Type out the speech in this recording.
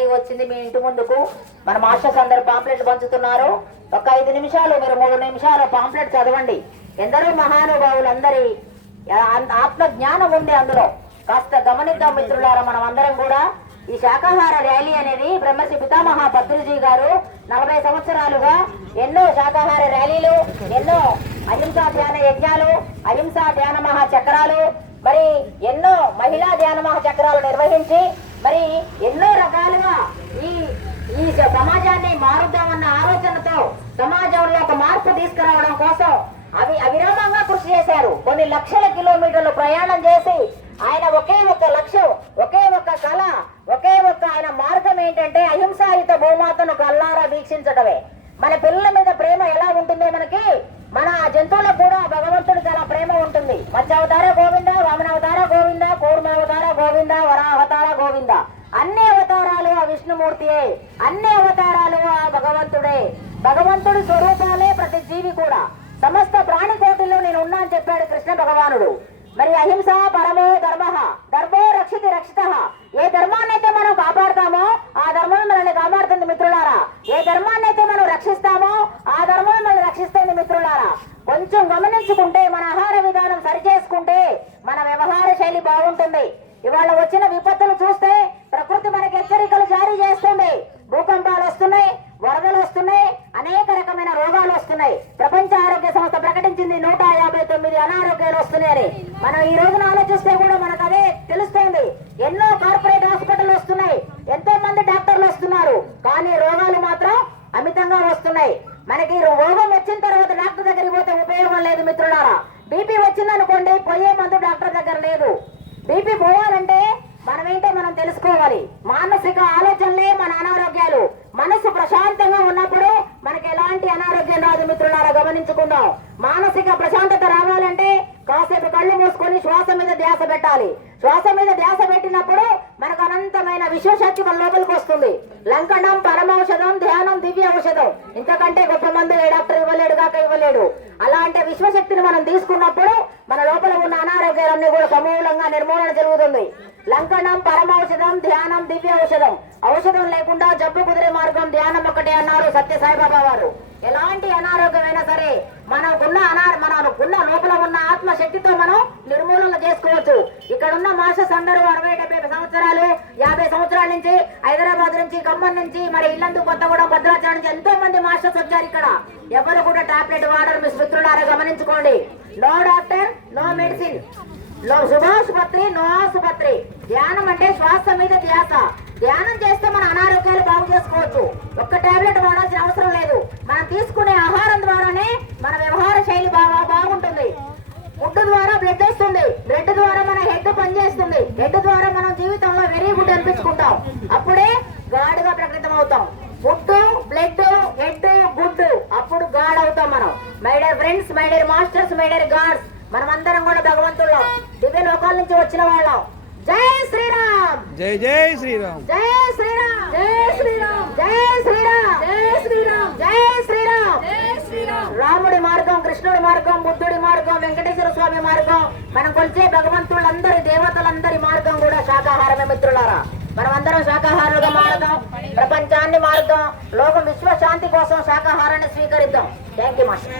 Rally వచ్చింది మీ ఇంటి ముందుకు. మన మాస్టర్స్ అందరు పాంప్లెట్లు పంచుతున్నారు. ఒక ఐదు నిమిషాలు మీరు మూడు నిమిషాలు పాంప్లెట్ చదవండి. ఎందరో మహానుభావులు అందరి ఆత్మ జ్ఞానం ఉంది అందులో. కాస్త గమనిద్దాం మిత్రులారా మనం అందరం కూడా. ఈ శాకాహార ర్యాలీ అనేది బ్రహ్మశ్రీ పితామహ పత్రుజీ గారు నలభై సంవత్సరాలుగా ఎన్నో శాకాహార ర్యాలీలు ఎన్నో అహింసా ధ్యాన యజ్ఞాలు అహింసా ధ్యాన మహా చక్రాలు మరి ఎన్నో మహిళా ధ్యాన మహా చక్రాలు నిర్వహించి మరి అవి అవిరామంగా కృషి చేశారు. కొన్ని లక్షల కిలోమీటర్లు ప్రయాణం చేసి ఆయన ఒకే ఒక్క లక్ష్యం ఒకే ఒక్క కళ ఒకే ఒక్క ఆయన మార్గం ఏంటంటే అహింసాయుత భూమాతను కల్లారా వీక్షించడమే మన పిల్లల మీద ప్రేమ ఎలా ఉంటుందో మనకి మన జంతువులకు కూడా భగవంతుడికి అలా ప్రేమ ఉంటుంది. మత్స్యావతార గోవింద వామనావతార గోవింద కూర్మావతార గోవింద వరావతార గోవింద? అన్ని అవతారాలు ఆ విష్ణుమూర్తియే. అన్ని అవతారాలు ఆ భగవంతుడే. భగవంతుడి స్వరూపాలే ప్రతి జీవి కూడా. ఉన్నా అని చెప్పాడు కృష్ణ భగవానుడు. మరి అహింస పరమో ధర్మ. ధర్మో రక్షితి రక్షిత. ఏ ధర్మాన్ని అయితే మనం కాపాడతామో ఆ ధర్మం మనల్ని కాపాడుతుంది మిత్రులారా. ఏ ధర్మాన్ని అయితే మనం రక్షిస్తామో ఆ ధర్మం మనల్ని రక్షిస్తుంది మిత్రులారా. కొంచెం గమనించుకుంటే మన ఆహార విధానం సరి చేసుకుంటే మన వ్యవహార శైలి బాగుంటుంది. ఇవాళ వచ్చిన విపత్తులు చూస్తే ప్రకృతి మనకి హెచ్చరికలు జారీ చేస్తుంది. భూకంపాలు వస్తున్నాయి వరదలు వస్తున్నాయి అనేక రకమైన రోగాలు వస్తున్నాయి. ప్రపంచ ఆరోగ్య సంస్థ ప్రకటించింది నూట యాభై తొమ్మిది అనారోగ్యాలు వస్తున్నాయని. మనం ఈ రోజున ఆలోచిస్తే కూడా మనకు అదే తెలుస్తుంది. ఎన్నో కార్పొరేట్ హాస్పిటల్ వస్తున్నాయి. ఎంతో మంది డాక్టర్లు వస్తున్నారు. కానీ రోగాలు మాత్రం అమితంగా వస్తున్నాయి. మనకి రోగం వచ్చిన తర్వాత డాక్టర్ దగ్గరికి పోతే ఉపయోగం లేదు మిత్రులారా. బీపీ వచ్చిందనుకోండి పోయే మందు డాక్టర్ దగ్గర లేదు. బీపీ పోవాలంటే మనం ఏంటో మనం తెలుసుకోవాలి. మానసిక ఆలోచనలే మన అనారోగ్యాలు. మనసు ప్రశాంతంగా ఉన్నప్పుడు మనకి ఎలాంటి అనారోగ్యం రాదు మిత్రులారా గమనించుకుందాం. మానసిక ప్రశాంతత రావాలంటే కాసేపు కళ్ళు మూసుకొని శ్వాస మీద ధ్యాస పెట్టాలి. శ్వాస మీద ధ్యాస పెట్టినప్పుడు మనకు అనంతమైన విశ్వశక్తి మన లోపలికి వస్తుంది. లంకణం పరమౌషధం ధ్యానం దివ్య ఔషధం. ఇంతకంటే గొప్ప మందు డాక్టర్ ఇవ్వలేడు కాక ఇవ్వలేడు. అలాంటి విశ్వశక్తిని మనం తీసుకున్నప్పుడు మన లోపల ఉన్న అనారోగ్యాలన్నీ కూడా సమూలంగా నిర్మూలన జరుగుతుంది. లంకణం పరమౌషధం ధ్యానం దివ్య ఔషధం. ఔషధం లేకుండా జబ్బు కుదిరే మార్గం ధ్యానం ఒకటే అన్నారు సత్య సాయిబాబా వారు. ఎలాంటి అనారోగ్యమైనా సరే మనకున్న అనా మనకున్న లోపల ఉన్న ఆత్మ శక్తితో మనం నిర్మూలన చేసుకుంటాం ఇక్కడ ఉన్న మాస్టర్స్ అందరూ అరవై డెబ్బై సంవత్సరాలు యాభై సంవత్సరాల నుంచి హైదరాబాద్ నుంచి ఖమ్మం నుంచి మరి ఇల్లందు కొత్తగూడెం భద్రాచలం నుంచి ఎంతో మంది మాస్టర్స్ వచ్చారు ఇక్కడ. ఎవరు కూడా టాబ్లెట్ వాడరు మీ మిత్రులారా గమనించుకోండి. No doctor no medicine no శుభాసుపత్రి no ఆసుపత్రి ధ్యానం అంటే శ్వాస మీద ధ్యాస. ధ్యానం చేస్తే మన అనారోగ్యాలు బాగు చేసుకోవచ్చు. ఒక్క టాబ్లెట్ వాడాల్సిన అవసరం లేదు. మనం తీసుకునే ఆహారం ద్వారానే మన వ్యవహారం శైలి బాగా బాగుంటుంది ఫుడ్ ద్వారా బ్లడ్ వస్తుంది బ్లడ్ ద్వారా మన హెడ్ హెడ్ ద్వారా మనం జీవితంలో వెరీ గుడ్ అనిపించుకుంటాం. అప్పుడే గాడిగా ప్రకటితం అవుతాం ఫుడ్ బ్లడ్ హెడ్ గుడ్ అప్పుడు గాడ్ అవుతాం మనం. My dear friends my dear masters my dear gods మనం అందరం కూడా భగవంతుళ్ళం దివ్య లోకాల నుంచి వచ్చిన వాళ్ళం. జై శ్రీరామ్! జై జై శ్రీరామ్! జై శ్రీరామ్! జై శ్రీరామ్! జై శ్రీరామ్! జై శ్రీరామ్! జై శ్రీరామ్! జై శ్రీరామ్! రాముడి మార్గం కృష్ణుడి మార్గం బుద్ధుడి మార్గం వెంకటేశ్వర స్వామి మార్గం. మనం కొలిచే భగవంతులందరి దేవతలందరి మార్గం కూడా శాకాహారమే మిత్రులారా. మనం అందరం శాకాహారులుగా మారుదాం. ప్రపంచాన్ని మారుదాం లోకం విశ్వశాంతి కోసం శాకాహారాన్ని స్వీకరిద్దాం. Thank you master.